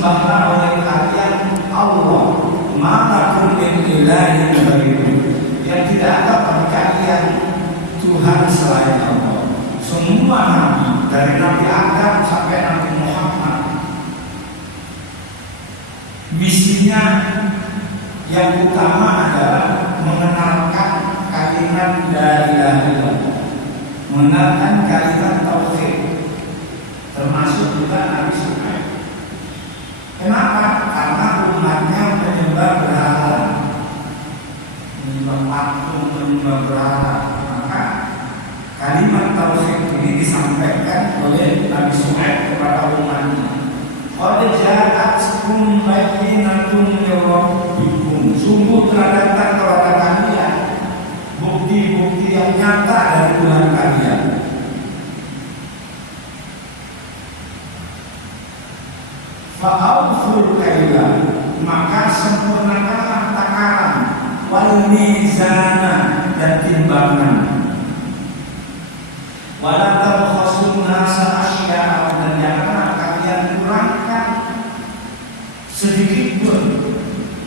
sembahlah oleh kalian Allah, malakum min ilahin ghairuh, yang tidak ada bagi kalian Tuhan selain Allah. Semua nabi dari Nabi Adam sampai Nabi Muhammad, misinya yang utama adalah mengenalkan kalimat la ilaha illallah, mengenalkan kalimat tauhid, termasuk juga Nabi Shu'aib. Kenapa? Karena umatnya menyembah berhala, menyembah patung, menyembah berhala. Maka kalimat tauhid ini disampaikan oleh Nabi Shu'aib kepada umatnya. Qad ja'atkum bayyinatun min rabbikum, sungguh telah datang kepada kalian bukti-bukti yang nyata dari Tuhan kalian. Fa'awful kaila, maka sempurnakanlah takaran, wal mizana, dan timbangan. Wala tabkhasun nasa asya'a, dan janganlah kalian kurangkan sedikit pun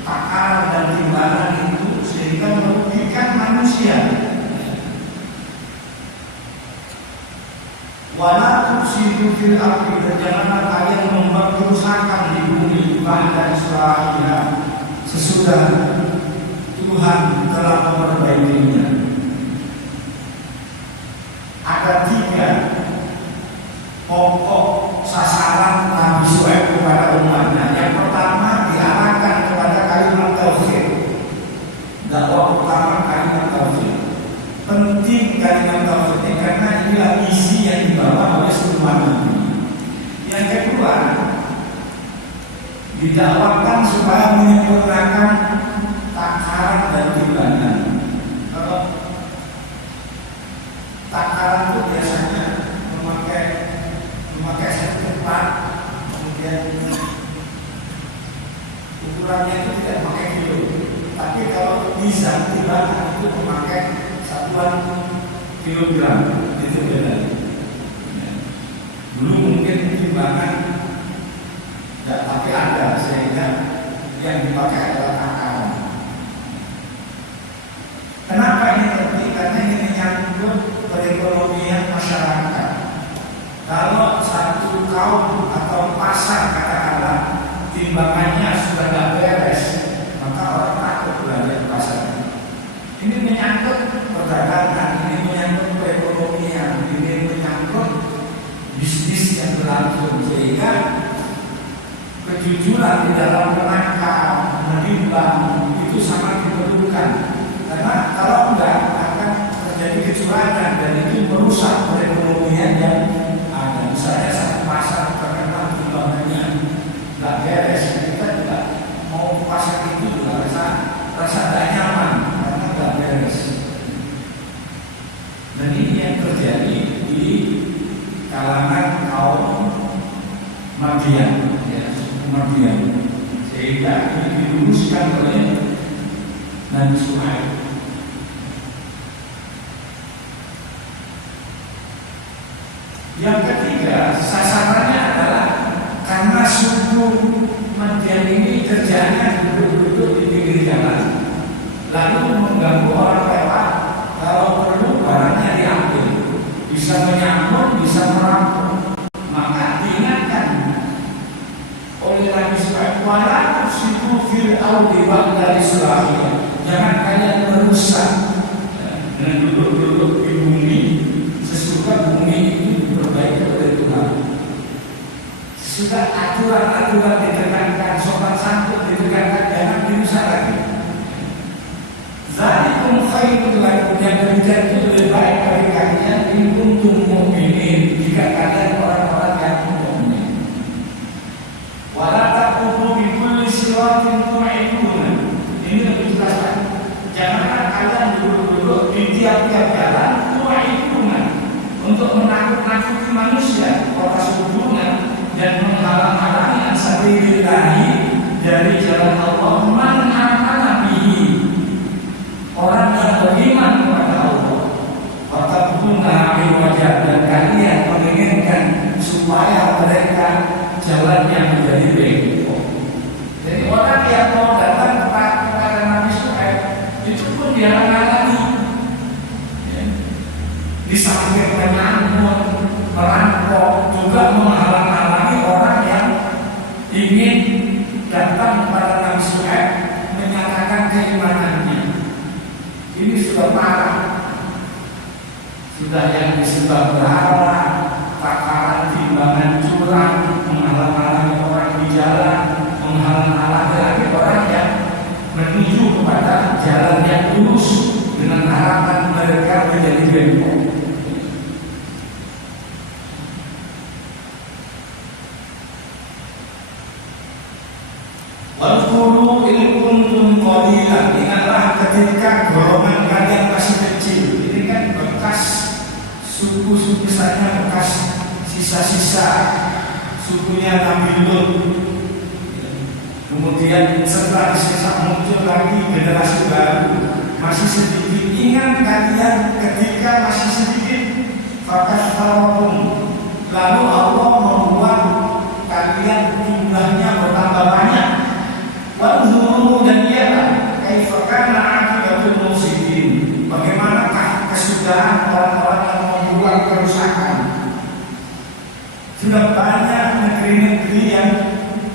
takaran dan timbangan itu sehingga merugikan manusia. Wala tufsidu fil ardi, dan janganlah kalian membuat kerusakan di bumi ba'da islahiha, sesudah Tuhan telah memperbaikinya. Ada 3 pokok sasaran Nabi Shu'aib kepada umatnya. Yang pertama, diarahkan kepada kalimat tauhid. Dakwah utama kalimat tauhid. Penting kalimat tauhid ini karena inilah isi yang dibawa oleh semua nabi. Yang kedua, didakwakan supaya menyempurnakan takaran dan timbangan. Kalau takaran itu biasanya memakai setempat, kemudian ukurannya itu tidak pakai kilo. Tapi kalau mizan timbangan itu memakai satuan kilogram, itu beda. Dulu mungkin timbangan tidak pakai ada, sehingga yang dipakai adalah takaran. Kenapa ini penting? Karena ini menyangkut perekonomian masyarakat. Kalau satu kaum atau pasar katakanlah timbangannya sudah tidak beres, maka orang takut belanja di pasar. Ini menyangkut perdagangan, ini menyangkut perekonomian, ini menyangkut bisnis yang berlangsung, sehingga kejujuran di dalam menangkap, menimbang itu sangat diperlukan. Karena kalau enggak akan terjadi kecurangan dan itu merusak perekonomian yang ada. Misalnya satu pasar terkenal timbangannya nggak beres, kita tidak mau pasar itu juga rasa tidak nyaman karena nggak beres. Dan ini yang terjadi di kalangan kaum Madian, ya, suku Madian, sehingga ini diluruskan oleh Nabi Shu'aib. Yang ketiga, sasarannya adalah karena suku Madian ini kerjanya duduk-duduk di pinggir jalan, lalu mengganggu orang lewat. Kalau perlu barangnya diambil, bisa menyambut, bisa merampok. Maka diingatkan oleh Nabi Shu'aib, wala tufsidu fil ardi ba'da islahiha, jangan kalian merusak dengan duduk-duduk di bumi sesudah bumi itu diperbaiki oleh Tuhan. Sudah aturan-aturan ditekankan, sopan santun ditekankan, jangan dirusak lagi. Zalikum khairul lakum, yang demikian itu lebih baik bagi kalian in kuntum mu'minin, jika kalian orang-orang yang mukmin. Wala taqumu bi kulli siratin tu'iduna, ini lebih jelas lagi. Janganlah kalian duduk-duduk di tiap-tiap jalan tu'iduna, untuk menakut-nakuti manusia, kota sehubungan, dan menghalang-halangi sabilillahi, dari jalan Allah, man amana bihi, orang yang beriman kepada Allah. Fatabuna bil wajah, dan kalian menginginkan supaya mereka jalannya menjadi baik. Jadi orang yang mau datang kepada Nabi Syuaib itu pun dihalang-halangi. Ya. Di samping menyambut, merampok, juga menghalang-halangi orang yang ingin datang kepada Nabi Syuaib menyatakan keimanannya. Ini sudah parah. Sudah yang disebut berhala, takaran timbangan curang, menghalang-halangi orang di jalan, menghalang-halangi lagi orang yang menuju kepada jalan yang lurus dengan harapan mereka menjadi bengkok. Wadhkuru in kuntum qalilan, ingatlah ketika golongan kalian masih kecil. Ini kan bekas suku-suku sana, bekas sisa-sisa sukunya Nabi Lut. Kemudian setelah sisa muncul lagi generasi baru masih sedikit. Ingat kalian ketika masih sedikit, fakasfarokum, lalu Allah membuat kalian jumlahnya bertambah banyak. Wanzuru dan lihatlah kaifa kana aqibatul mufsidin, bagaimanakah kesudahan orang-orang yang membuat kerusakan. Sudah banyak negeri-negeri yang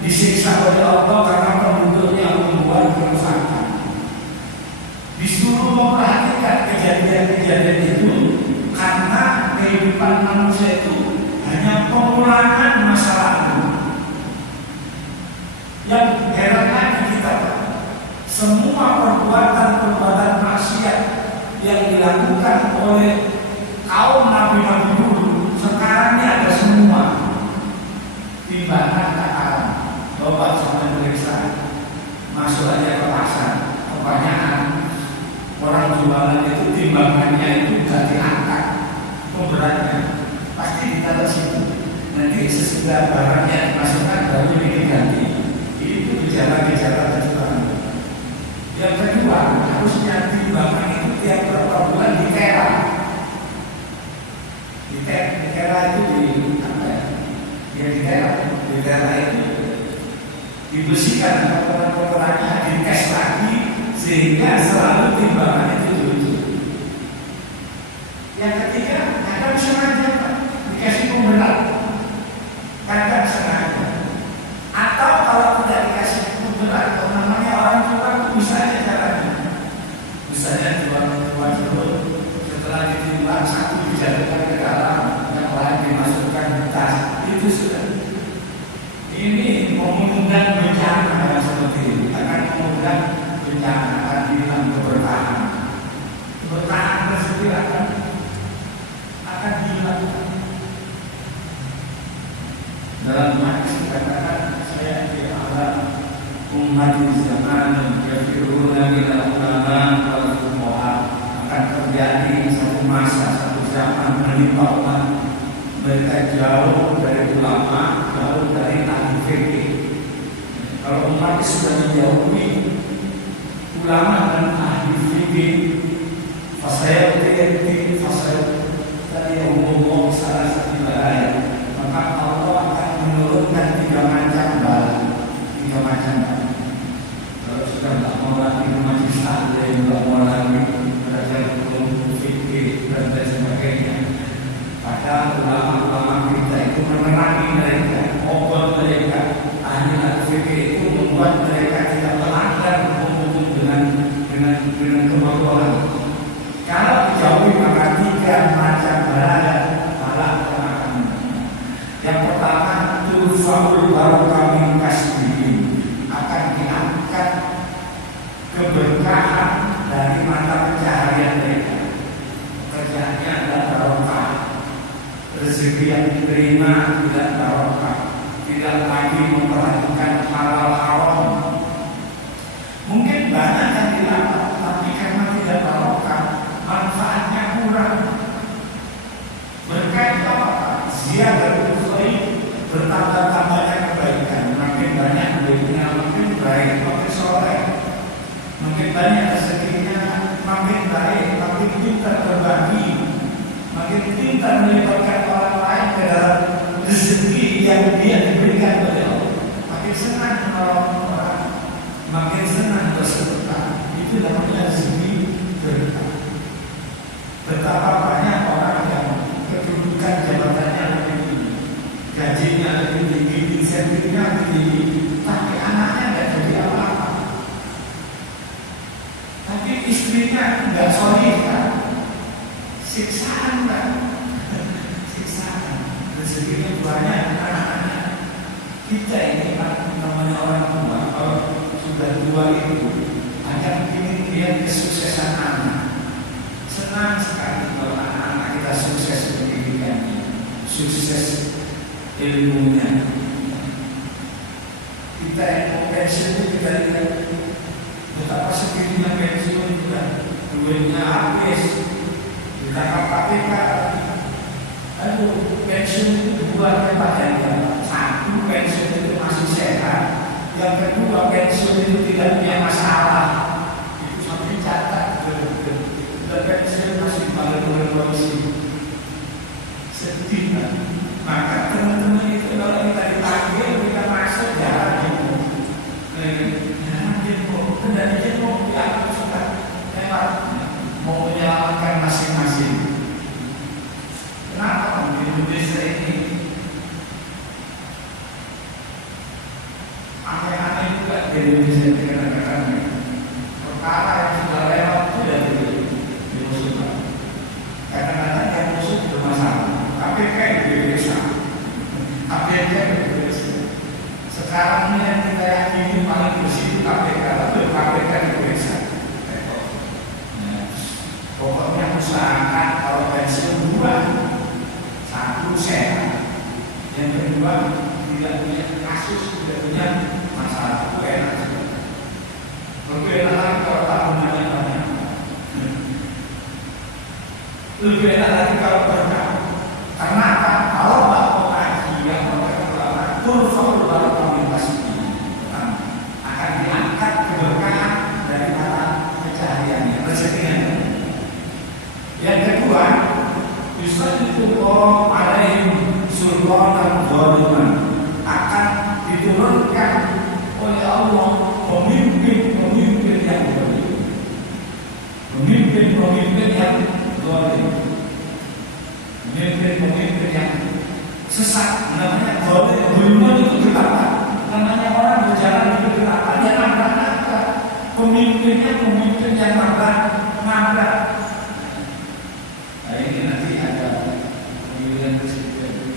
disiksa oleh Allah karena penduduknya yang membuat kerusakan. Disuruh memperhatikan kejadian-kejadian itu karena kehidupan manusia itu hanya pengulangan masa lalu. Yang heran lagi kita, semua perbuatan-perbuatan maksiat yang dilakukan oleh kaum nabi-nabi dulu sekarang ini ada semua. Timbangan takaran, bapak sama periksa, masuk aja ke pasar, kebanyakan orang jualan itu timbangannya itu gak diangkat, pemberatnya pasti ditaruh situ. Nanti sesudah barangnya dimasukkan baru diganti. Itu gejala-gejala kecurangan. Yang kedua, harusnya timbangan itu tiap berapa bulan dikera. Dikera itu di apa ya? Ya dikera itu dibersihkan kotoran-kotorannya, dikes lagi sehingga selalu timbangan itu lucu. Yang ketiga, kadang sengaja dikasih pemberat, kadang sengaja. Atau kalau tidak dikasih pemberat, namanya orang tua bisa aja caranya. Misalnya jual jeruk, setelah ditimbang satu dijatuhkan ke dalam, yang lain dimasukkan di tas, itu sudah. Ini mengundang bencana yang seperti ini, akan mengundang bencana, akan bilang keberkahan. Keberkahan tersebut akan hilang. Dalam hadis dikatakan, saya di alam umat zaman yafiruna minal ulama wal fuqaha, akan terjadi satu masa, satu zaman menimpa umat mereka jauh dari ulama, jauh dari ahli fikih. Kalau umat sudah menjauhi ulama dan ahli fikih, fasayati tadi umum salah satu bahaya, maka Allah akan menurunkan tiga macam bala. Kalau sudah tak mau lagi majlis taklim, tak mau lagi belajar hukum fikih dan lain sebagainya, padahal ulama-ulama kita itu menerangi mereka, obat mereka, ahli fikih itu membuat mereka tidak melanggar hukum dengan kemampuan. Kalau dijauhi maka tiga macam bala yang akan. Yang pertama, turfa'ul barakah min kasbihi, akan diangkat keberkahan dari mata pencaharian mereka. Pekerjaannya adalah barokah, rezeki yang diterima tidak barokah, tidak lagi memperhatikan halal haram. Mungkin banyak yang dilakukan, tapi karena tidak barokah, manfaatnya kurang. Berkah itu apa? Ziyadatul khair, bertambah-tambahnya kebaikan. Makin banyak duitnya, makin baik, makin soleh, makin banyak rezekinya, makin baik, makin pintar berbagi, makin pintar melibatkan orang lain ke dalam rezeki yang dia diberikan oleh Allah. Makin senang menolong orang. namanya orang tua, kalau sudah tua itu hanya ingin lihat kesuksesan anak. Senang sekali kalau anak-anak kita sukses pendidikannya, sukses ilmunya. Kita yang mau pensiun itu kita lihat betapa sedihnya pensiun juga, duitnya habis, ditangkap KPK. Aduh, pensiun itu buatnya padanya. Satu, pensiun itu masih sehat. Yang kedua, pensiun itu tidak punya masalah. Itu sampai catat betul-betul. Dan pensiun masih pada polisi. Sedih kan? Maka teman-teman itu kalau kita dipanggil, kita masuk ya gitu. Ya gitu, dan gitu ya sudah lewat mau menyelamatkan masing-masing. Kenapa di Indonesia ini aneh-aneh juga di Indonesia dengan negara-negara perkara yang sudah lewat sudah dimusuhkan. Kadang-kadang yang musuh itu masalah. KPK itu biasa. KPK itu biasa. Sekarang ini yang kita yakini paling bersih itu KPK, tapi KPK itu biasa. Pokoknya usahakan kalau pensiun dua. Satu sehat, yang kedua tidak punya kasus, tidak punya masalah. Itu enak juga. Lebih enak lagi kalau tabungannya banyak. Lebih enak lagi kalau berkah. Karena apa? Kalau bapak haji yang berkah turfa'ul barakah min kasbihi, akan diangkat keberkahan dari mata pencahariannya, rezekinya. Yang kedua, Yusallitullah alaihim sultanan dhaliman, akan diturunkan oleh Allah pemimpin-pemimpin yang zalim, pemimpin-pemimpin yang zalim, pemimpin-pemimpin yang sesat. Namanya zalim, zalim itu ketaatan. Namanya orang berjalan di ketaatan, dia nabrak-nabrak. Pemimpinnya pemimpin yang nabrak-nabrak. Nah ini nanti ada pemilihan presiden.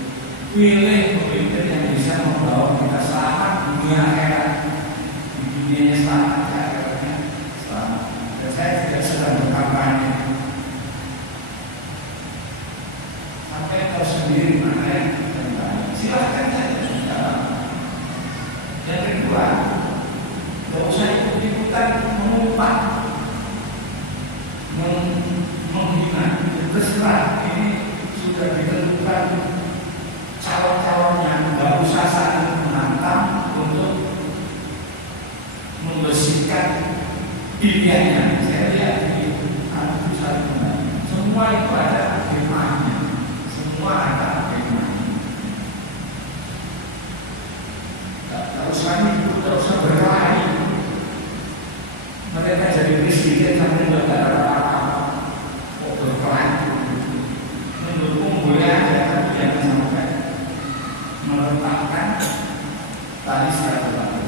Pilih pemimpin yang bisa membawa kita selamat dunia akhirat. Di dunianya selamat, di akhiratnya selamat. Dan saya tidak sedang berkampanye. Sampai tahu sendiri mana yang terbaik. Silahkan saja. Yang kedua, tidak usah ikut-ikutan mengumpat, menghina. Terserah, ini sudah ditentukan calon-calonnya, nggak usah saling menantang untuk membersihkan pilihannya. Saya lihat di saling menantang. Semua itu ada hikmahnya, semua ada hikmahnya. Tak usah ikut, tak usah berkelahi. Mereka jadi presiden sampai nggak ada apa-apa. Mendukung boleh aja, tapi jangan sampai meletakkan tali silaturahmi.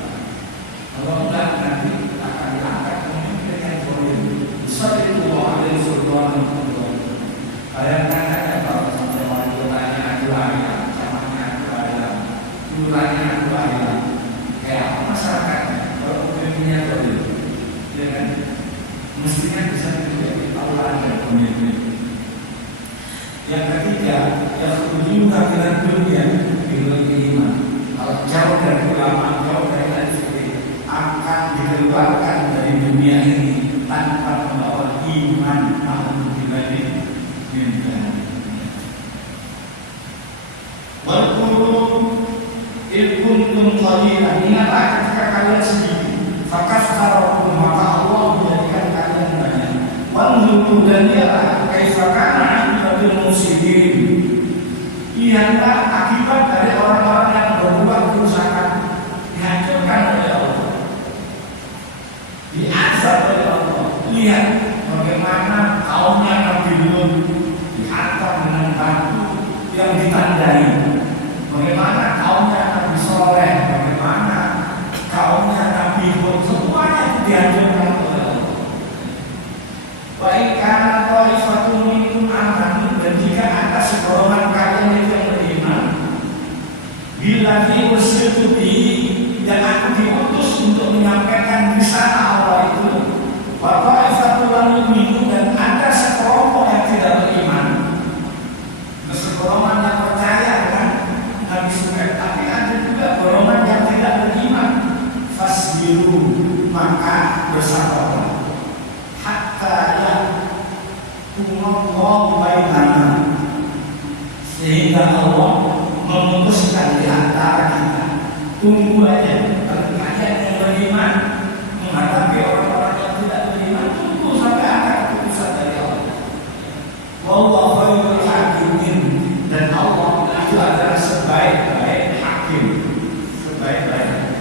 Kalau enggak nanti akan diangkat pemimpin yang zalim. Yusallitullah alaihi sultanan dhaliman. Bayangkan aja kalau sampai wali kotanya adu ayam, camatnya adu ayam, lurahnya adu ayam. Kayak apa masyarakatnya kalau pemimpinnya zalim? Ya kan? Mestinya bisa menjadi tauladan dari pemimpin. Yang ketiga, yang kunjungan dengan dunia dengan iman. Kalau jauh dari ulama, jauh dari hadis, akan dikeluarkan dari dunia ini tanpa membawa iman atau dibanding dunia. Walqulub ilkuntum qalilan, ingatlah ketika kalian sedikit, fakasarakum, maka Allah menjadikan kalian banyak. Wanzuru, dan lihatlah kaifakana akibatul muslimin. Lihatlah akibat dari orang-orang yang berbuat kerusakan, dihancurkan oleh Allah, diazab oleh Allah. Lihat bagaimana kaumnya Nabi Lut dihantam dengan batu yang ditandai. Bagaimana kaumnya Nabi Soleh, bagaimana kaumnya Nabi Hud, semuanya dihancurkan oleh Allah. Baik karena ta'ifatun minkum amanu, dan jika ada segolongan kalian itu yang beriman, bila diusirtuti fasbiru, maka bersabarlah. Hatta ya Allah bainana, sehingga Allah memutuskan di antara kita. Tunggu aja. Kalau kalian yang beriman menghadapi orang-orang yang tidak beriman, tunggu sampai ada keputusan dari Allah. Wallahu khairul hakimin, dan Allah itu adalah sebaik-baik hakim, sebaik-baik hakim.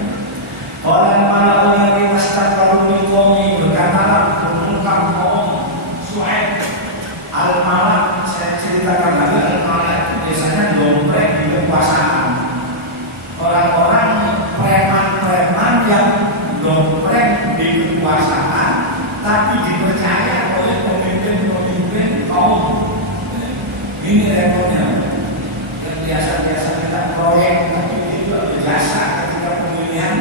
Orang malam yang wastakbaru min qaumi, berkatalah pemuka kaum Syuaib. Al-Malak, saya ceritakan lagi, Al-Malak itu biasanya dompleng di kekuasaan. Orang-orang preman-preman yang dompleng di kekuasaan, tapi dipercaya oleh pemimpin-pemimpin kaum. Ini repotnya. Yang biasa-biasa kita proyek, tapi itu biasa ketika pemilihan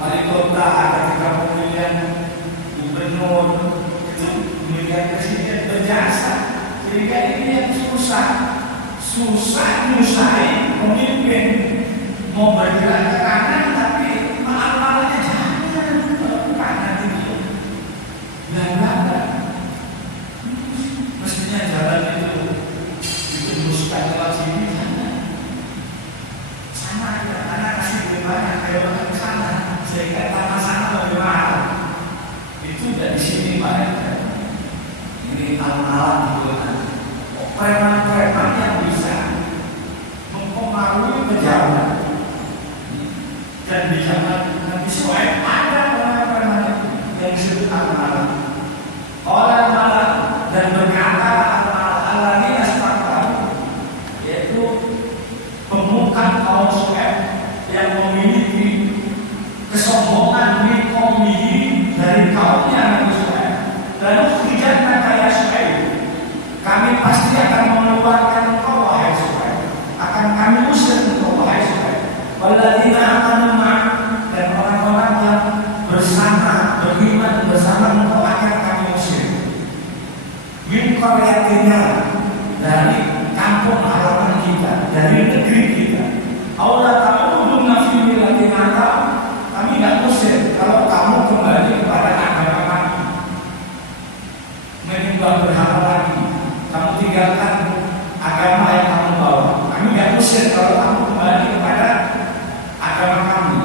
wali kota, ketika pemilihan gubernur, itu pemilihan presiden berjasa. Sehingga ini yang susah nyusahin pemimpin. Mau bergerak ke kanan tapi malah-malahnya jangan ke kanan itu. Enggak. Mestinya jalan itu ditembuskan lewat sini, jangan. Sama aja, karena kasih lebih banyak kayak ke sana, sehingga tanah sana lebih mahal. Itu dari sini banyak. Ini al-alam itu. Preman-preman yang bisa mempengaruhi pejabat. Dan di zaman Nabi Syuaib ada orang-orang yang disebut al-malam. Orang malam dan berkata al-malam yaitu pemuka kaum Syuaib yang memiliki kesombongan di kaum ini dari kaumnya Nabi Syuaib. Lalu hujatna kaya Syuaib, kami pasti akan mengeluarkan engkau wahai Syuaib, akan kami usir engkau wahai Syuaib. Walladzina amanu dan orang-orang yang bersama beriman bersama engkau akan kami usir. Min qaryatina, dari kampung halaman kita, dari negeri kita. Allah ta'uduna fi millatina, kami tidak usir kalau kamu kembali kepada agama kami, menyembah berhala lagi, kamu tinggalkan agama yang kamu bawa. Kami tidak usir kalau kamu kembali kepada agama kami.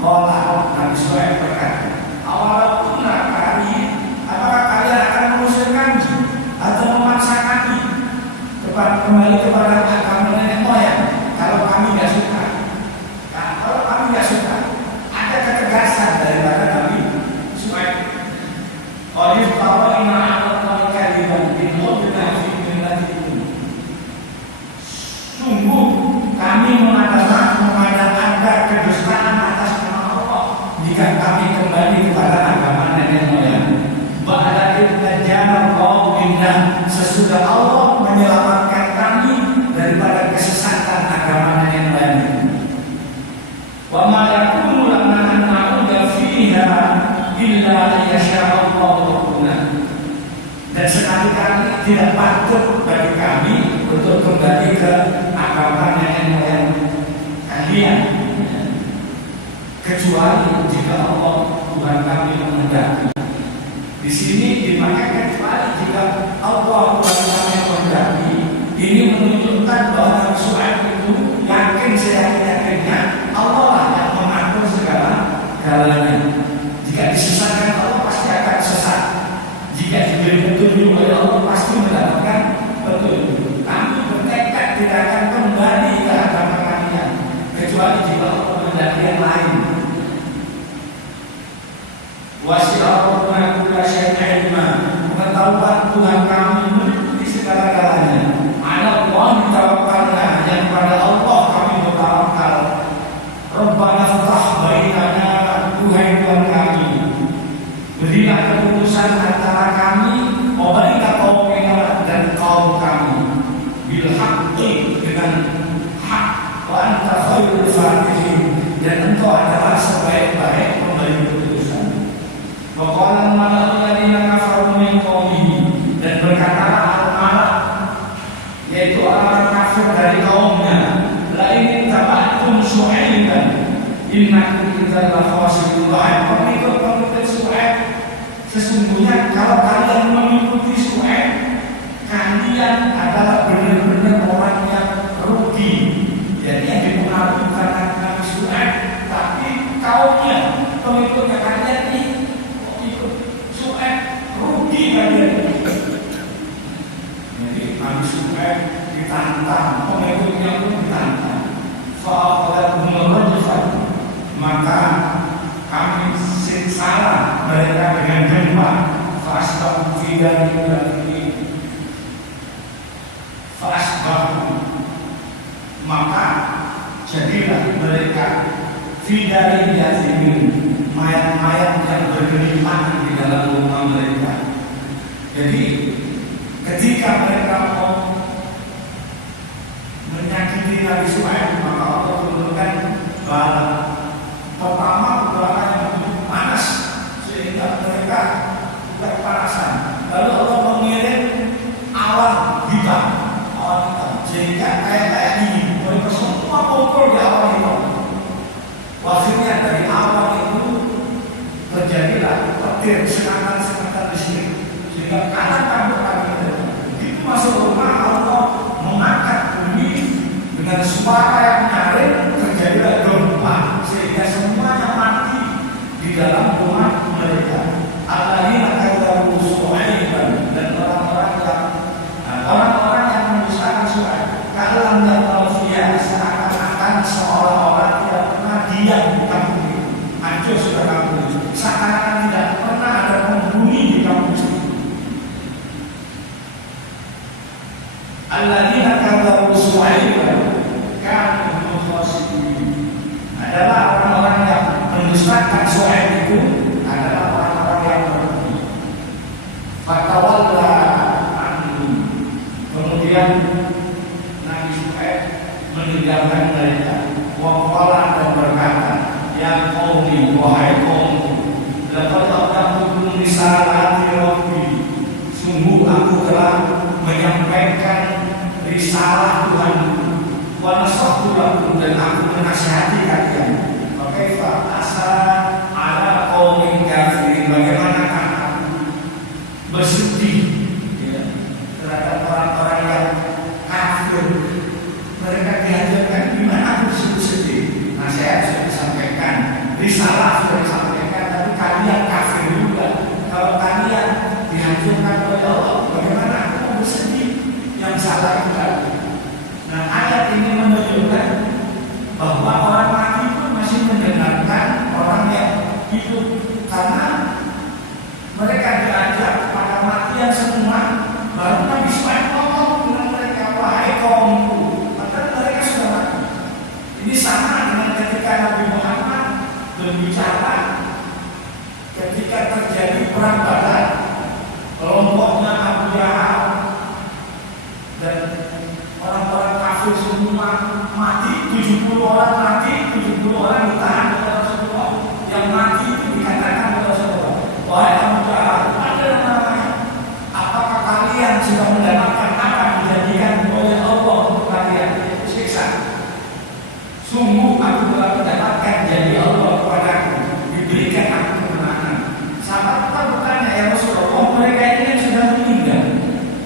Allah Nabi Syuaib berkata, awalaupun kali, apakah kalian akan mengusir kami atau memaksa kami kembali kepada agama nenek moyang? Kalau kami tidak suka, kalau kami tidak suka, ada ketegasan daripada Nabi Syuaib. Qadif tawaina ala kaliban bin mudna fi millatikum. Sungguh kami mengadakan Anda kedustaan atas nama Allah jika kami kembali kepada agama nenek moyang. Ba'da idza qaum billah, sesudah Allah menyelamatkan kami daripada kesesatan agama nenek moyang. Wa ma yakunu lana an na'uda fiha illa ayyasha Allah rabbuna. Dan sekali-kali tidak patut bagi kami untuk kembali ke agama nenek moyang kalian, kecuali jika Allah Tuhan kami menghendaki. Di sini dipakai kecuali jika Allah Tuhan kami menghendaki. Ini menunjukkan bahwa Nabi Syuaib itu yakin seyakin-yakinnya Allah lah yang mengatur segala-galanya. Jika disesatkan Allah pasti akan sesat. Jika diberi petunjuk oleh Allah pasti mendapatkan petunjuk. Kami bertekad tidak akan kembali ke agama kalian kecuali jika Allah menghendaki yang lain. Wasi'allahu kulla syai'in ilma, pengetahuan Tuhan kami meliputi segala-galanya. Ala Allah tawakkalna, yang pada Allah kami bertawakal. Rabbana ftah bainana, Tuhan Tuhan kami, berilah keputusan antara kami, wabaina qaumina, dan kaum kami, bil haqqi, dengan hak, wa anta khairul fatihin, dan engkau adalah sebaik-baik pemberi keputusan. Waqala al-mala'u alladziina kafaru min qaumihi, dan berkatalah al-malak, yaitu orang kafir dari kaumnya, la in taba'tum Syuaiban, Innakum idzal khasirun. Wahai pengikut Syuaib, sesungguhnya kalau kalian mengikuti Syuaib, kalian adalah benar-benar orang yang rugi. Jadi yang dipengaruhi bukan Nabi Syuaib, tapi kaumnya, pengikutnya kalian ikut Syuaib, rugi kalian. Jadi Nabi Syuaib ditantang, pengikutnya pun ditantang. Maka kami siksalah mereka dengan gempa. Fasbahu maka jadilah mereka fidari yazimin, mayat-mayat yang bergelimpangan di dalam rumah mereka. Jadi ketika mereka mau menyakiti Nabi Syuaib, maka Allah turunkan bala. Pertama bala yang begitu panas sehingga mereka kepanasan. Lalu Allah mengirim awan hitam, sehingga kayak ini mereka semua kumpul di awan itu. Akhirnya dari awan itu terjadilah petir serangan-serangan listrik, sehingga kanan begitu masuk rumah Allah mengangkat bumi dengan suara yang nyaring, terjadilah gempa sehingga semuanya mati di dalam rumah mereka. Alladzina kadzabu Syuaiban, dan orang-orang yang mendustakan Syuaib, kalam yang manusia seakan-akan seolah-olah tidak pernah diam di kampung itu. Hancur sudah kampung itu, seakan-akan tidak pernah ada penghuni di kampung itu. Alladzina kadzabu Syuaiban adalah orang-orang yang mendustakan Syuaib itu, adalah orang-orang yang merugi. Fatawalla anhu, kemudian Nabi Syuaib meninggalkan mereka. Waqala, dan berkata, ya qaumi, wahai qaumku, laqad ablaghtukum risalati rabbi, sungguh aku telah menyampaikan risalah Tuhanku. Wa nasahtu lakum, dan aku menasihati kalian. Kaifa asa ala qaumin kafirin, bagaimana aku bersedih terhadap orang-orang yang kafir. Mereka diajarkan gimana aku sedih. Nasihat sudah disampaikan, risalah sudah disampaikan, tapi kalian kafir juga. Kalau kalian dihancurkan oleh Allah, bagaimana aku bersedih? Yang salah itu kan. Nah, ayat ini menunjukkan bahwa orang mati pun masih mendengarkan orang yang hidup, karena mereka diajak pada matian semua. Baru Nabi Syuaib ngomong dengan mereka, wahai kaumku, padahal mereka sudah mati. Ini sama dengan ketika Nabi Muhammad berbicara ketika terjadi perang Badar, kelompoknya Abu Jahal dan orang-orang kafir semua mati, 70 orang mati, 70 orang ditahan oleh Rasulullah. Yang mati itu dikatakan oleh Rasulullah, wahai Abu Jahal, ada namanya, apakah kalian sudah mendapatkan apa yang dijanjikan oleh Allah untuk kalian, yaitu siksa? Sungguh aku telah mendapatkan janji Allah kepadaku, diberikan aku kemenangan. Sahabat bertanya, ya Rasulullah, mereka ini yang sudah meninggal,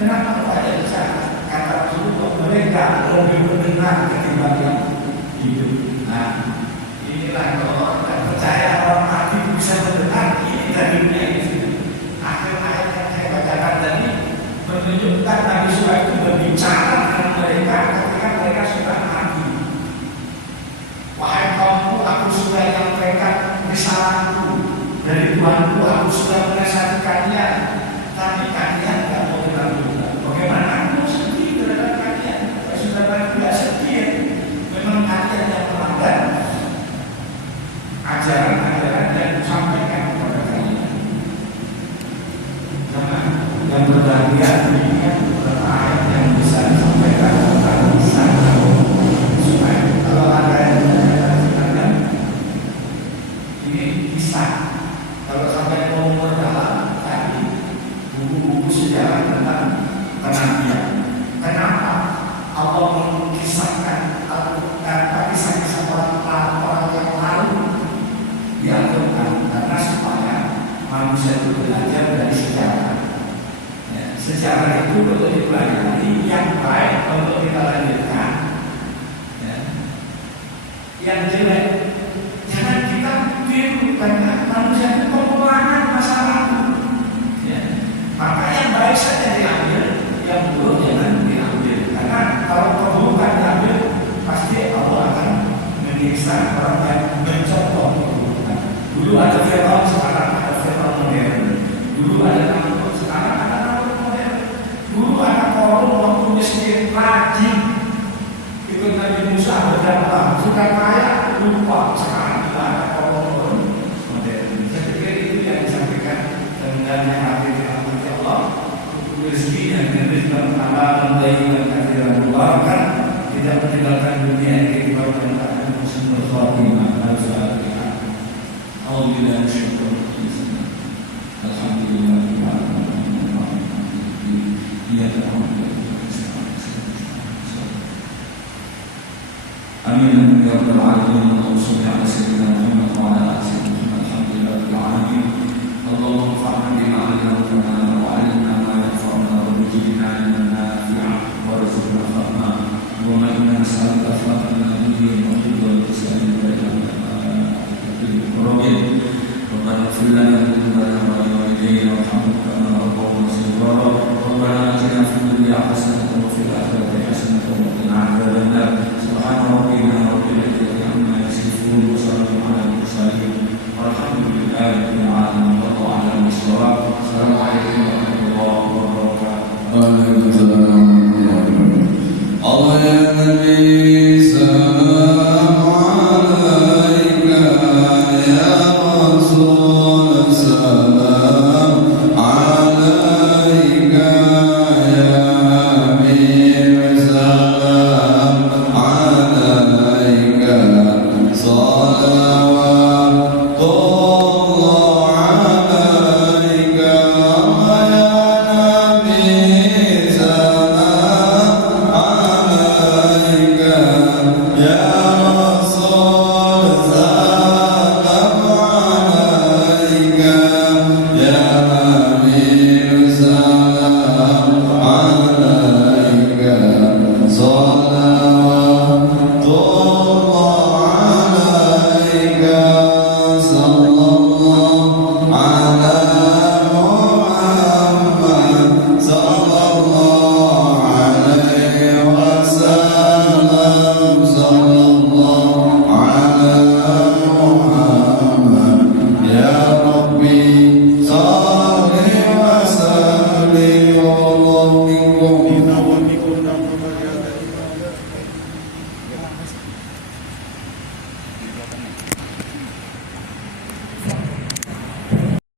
kenapa tidak bisa? Kata Rasulullah, mereka lebih mendengar ketimbang yang hidup. Nah, inilah kalau kita percaya orang mati bisa mendengar, ini dari dunia ini. Akhir ayat yang saya bacakan tadi menunjukkan Nabi Syuaib itu berbicara dengan mereka ketika mereka sudah mati. Wahai kaumku, aku sudah menyampaikan risalahku dari Tuhanku, aku sudah menasihati kalian, tapi kalian tidak mau dengar juga. Bagaimana aku sedih terhadap kalian? Sudah tidak sedih. Memang kalian yang melanggar ajaran-ajaran yang disampaikan kepada kalian. Jangan yang berbahagia ini beberapa ayat yang bisa disampaikan tentang kisah supaya kalau ada yang berkata ini kisah, kalau sampai mau dalam tadi buku-buku sejarah tentang kenabian. Kenapa Allah mengisahkan kisah-kisah orang yang lalu manusia itu belajar dari sejarah. Ya, sejarah itu untuk dipelajari, yang baik untuk kita lanjutkan, ya. Yang jelek jangan kita tiru, karena manusia itu pengulangan masa lalu. Ya. Maka yang baik saja diambil, yang buruk jangan diambil. Karena kalau keburukan diambil, pasti Allah akan menyiksa orang yang mencontoh keburukan. Dulu ada Firaun, sekarang ada Firaun modern. Dulu ada Namrud, sekarang ada Namrud modern. Dulu ada Korun waktu miskin rajin ikut Nabi Musa berdakwah, suka kaya lupa. Sekarang juga ada Korun modern. Saya pikir itu yang disampaikan dan yang hati dirahmati Allah. Rezeki yang rezeki bertambah membaik dan kehadiran keluarkan, tidak meninggalkan dunia ini kepada Tuhan Husnul Khotimah. Alhamdulillah, syukur. Alhamdulillah. Amin ya rabbal alamin. Allahumma shalli ala sayyidina Muhammad wa ala ali sayyidina Muhammad. Alhamdulillah rabbil alamin. Allahumma anfa'na bima 'allamtana wa 'allimna ma yanfa'una wa zidna ilman nafi'an warzuqna fahma. Allahumma inna nas'aluka akhlaqan nabiyyin wa hifdzal lisanin wa Robin, Rabbana fil lana dhunubana wa liwalidayna warhamna kama rabbawna shighara. Rabbana atina fid dunya hasanatan wa fil akhirati hasanatan wa qina adzabannar. Subhana rabbina rabbil izzati amma yasifun wa salamun alal mursalin walhamdulillahi rabbil alamin. Wallahu a'lam bissawab. Assalamualaikum warahmatullahi wabarakatuh. Waalaikumsalam warahmatullahi wabarakatuh. Allah ya Nabi salam alaika ya Rasul salam alaika ya Habib salam alaika salawatullah alaika ya Nabi salam alaika ya Rasul salam alaika ya Habib salam alaika salawatullah alaika sallallahu ala Muhammad sallallahu alaihi wasallam sallallahu ala Muhammad ya Rabbi salli wa sallim wa minkum